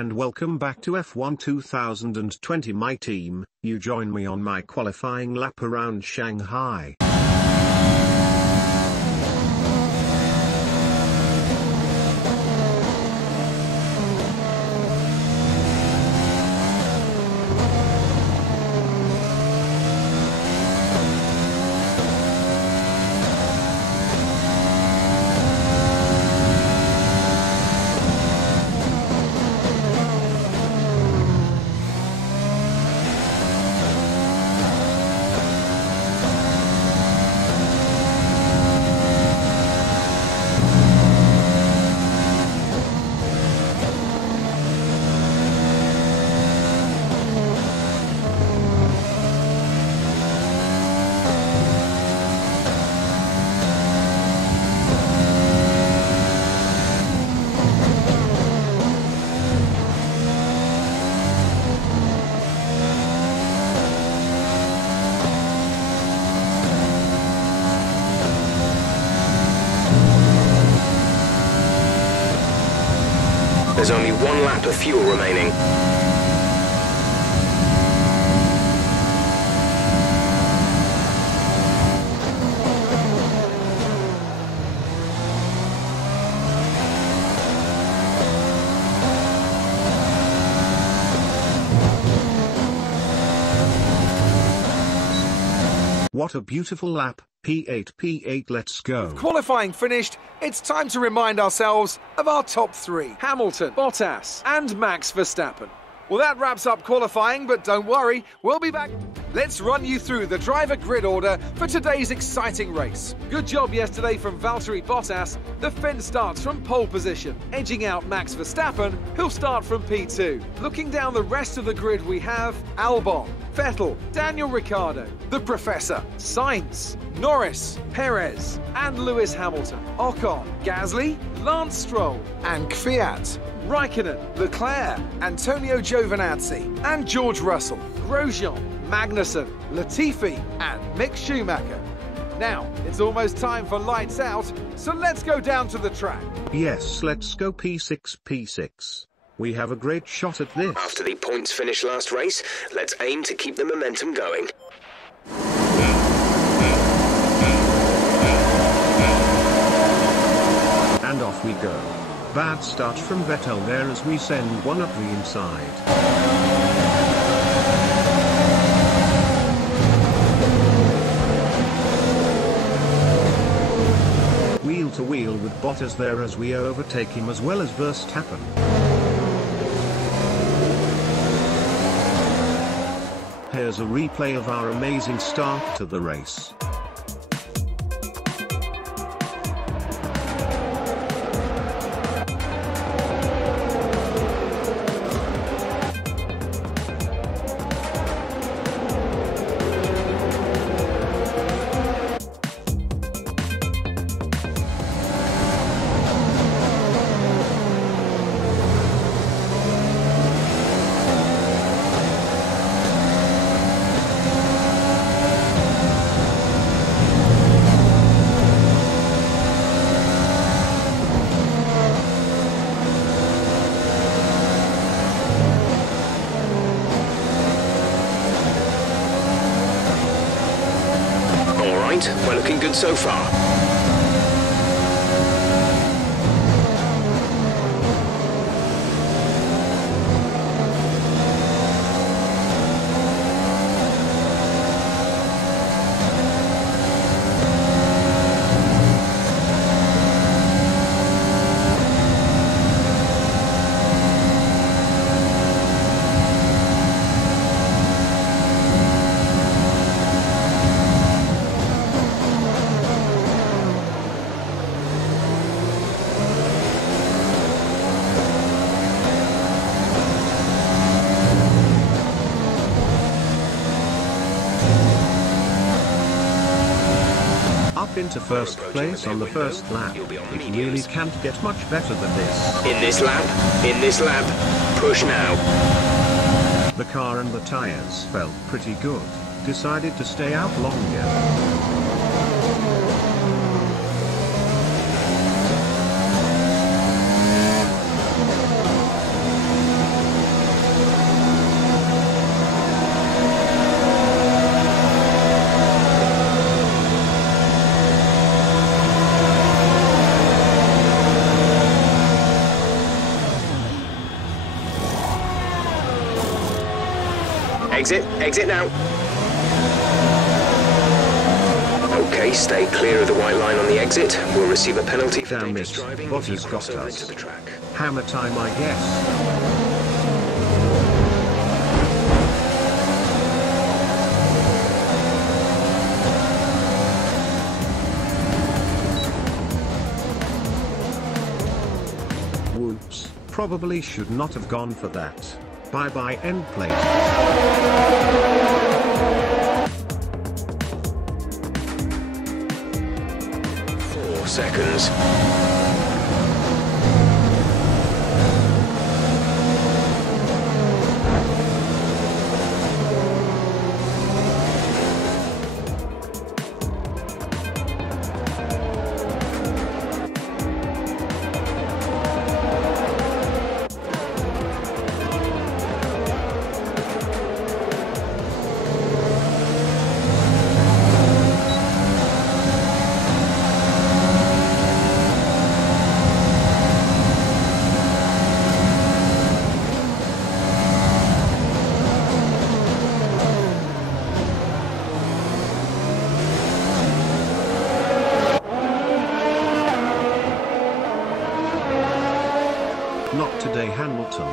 and welcome back to F1 2020 my team. You join me on my qualifying lap around Shanghai. There's only one lap of fuel remaining. What a beautiful lap. P8, let's go. Qualifying finished, it's time to remind ourselves of our top three: Hamilton, Bottas and Max Verstappen. Well, that wraps up qualifying, but don't worry, we'll be back. Let's run you through the driver grid order for today's exciting race. Good job yesterday from Valtteri Bottas. The Finn starts from pole position, edging out Max Verstappen, who'll start from P2. Looking down the rest of the grid, we have Albon, Vettel, Daniel Ricciardo, the Professor, Sainz, Norris, Perez, and Lewis Hamilton, Ocon, Gasly, Lance Stroll, and Kvyat, Raikkonen, Leclerc, Antonio Giovinazzi, and George Russell, Grosjean, Magnussen, Latifi, and Mick Schumaker. Now, it's almost time for lights out, so let's go down to the track. Yes, let's go P6. We have a great shot at this. After the points finish last race, let's aim to keep the momentum going. And off we go. Bad start from Vettel there as we send one up the inside. Wheel to wheel with Bottas there as we overtake him as well as Verstappen. Here's a replay of our amazing start to the race. We're looking good so far. Into first place on the first lap. It really can't get much better than this. In this lap, push now. The car and the tires felt pretty good. Decided to stay out longer. Exit now. Okay, stay clear of the white line on the exit. We'll receive a penalty for Damn dangerous it, driving what if you has cross got over us? into the track. Hammer time, I guess. Whoops, probably should not have gone for that. Bye-bye end plate. 4 seconds. Not today, Hamilton.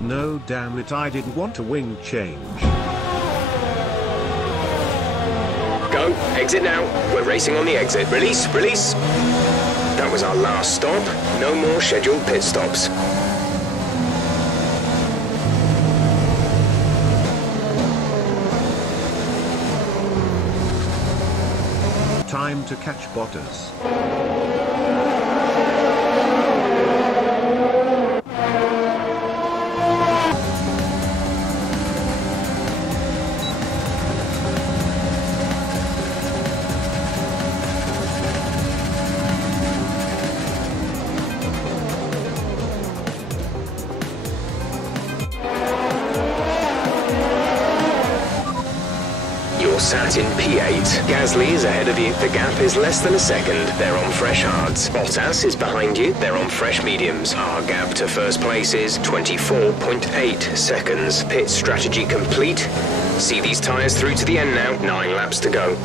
No, damn it, I didn't want a wing change. Go, exit now. We're racing on the exit. Release. That was our last stop. No more scheduled pit stops. Time to catch Bottas. Sat in P8. Gasly is ahead of you. The gap is less than a second. They're on fresh hards. Bottas is behind you. They're on fresh mediums. Our gap to first place is 24.8 seconds. Pit strategy complete. See these tyres through to the end now. 9 laps to go.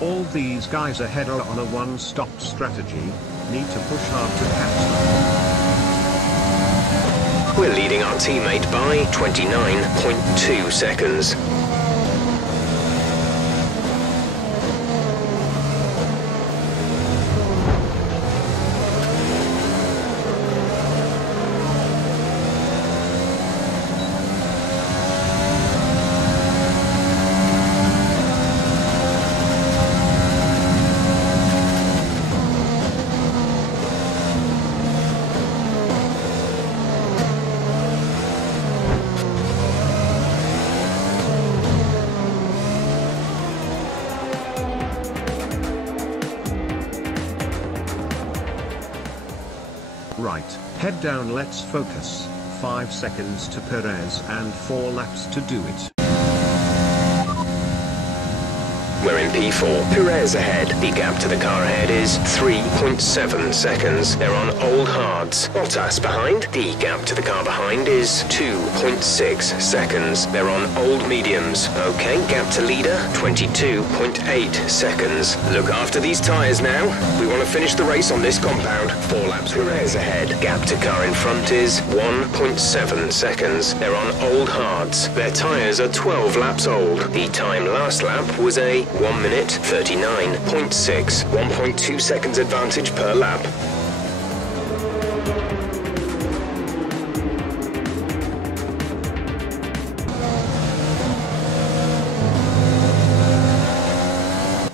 All these guys ahead are on a one-stop strategy. Need to push hard to catch them. We're leading our teammate by 29.2 seconds. Right, head down, let's focus. 5 seconds to Perez and 4 laps to do it. We're in P4. Perez ahead. The gap to the car ahead is 3.7 seconds. They're on old hards. Bottas behind. The gap to the car behind is 2.6 seconds. They're on old mediums. Okay, gap to leader, 22.8 seconds. Look after these tyres now. We want to finish the race on this compound. 4 laps. Perez ahead. Gap to car in front is 1.7 seconds. They're on old hards. Their tyres are 12 laps old. The time last lap was a 1 minute 39.6, 1.2 seconds advantage per lap.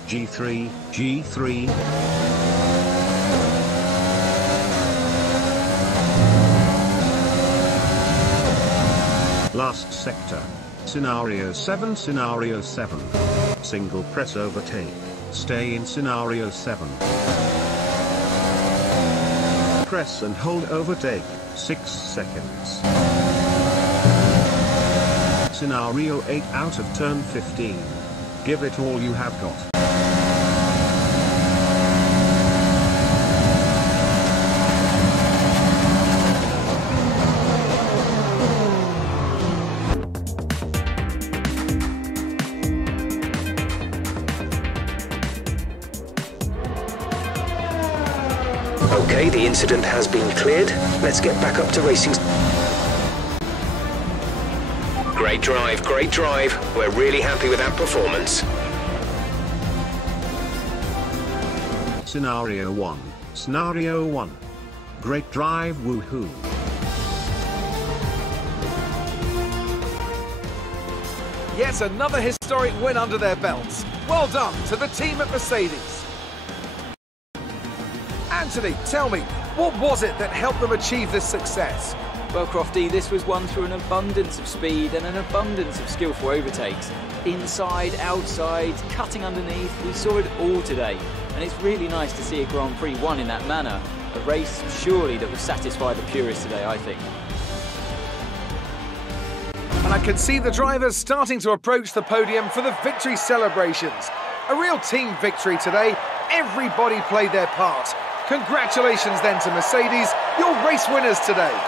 G3, G3. Last sector. Scenario 7, Scenario 7. Single press overtake. Stay in Scenario 7. Press and hold overtake, 6 seconds. Scenario 8 out of turn 15. Give it all you have got. Okay, the incident has been cleared. Let's get back up to racing. Great drive, great drive. We're really happy with that performance. Scenario 1, Scenario 1. Great drive, woohoo. Yet another historic win under their belts. Well done to the team at Mercedes. Anthony, tell me, what was it that helped them achieve this success? Well, Crofty, this was won through an abundance of speed and an abundance of skillful overtakes. Inside, outside, cutting underneath, we saw it all today. And it's really nice to see a Grand Prix won in that manner. A race, surely, that will satisfy the purists today, I think. And I can see the drivers starting to approach the podium for the victory celebrations. A real team victory today. Everybody played their part. Congratulations then to Mercedes, your race winners today.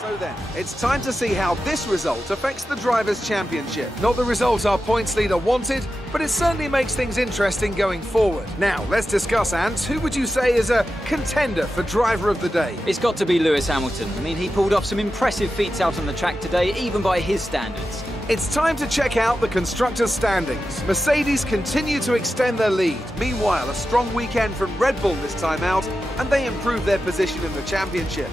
So then, it's time to see how this result affects the Drivers' Championship. Not the result our points leader wanted, but it certainly makes things interesting going forward. Now, let's discuss, Ant. Who would you say is a contender for Driver of the Day? It's got to be Lewis Hamilton. I mean, he pulled off some impressive feats out on the track today, even by his standards. It's time to check out the Constructors' standings. Mercedes continue to extend their lead. Meanwhile, a strong weekend from Red Bull this time out, and they improve their position in the championship.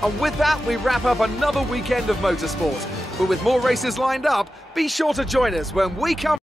And with that, we wrap up another weekend of motorsport. But with more races lined up, be sure to join us when we come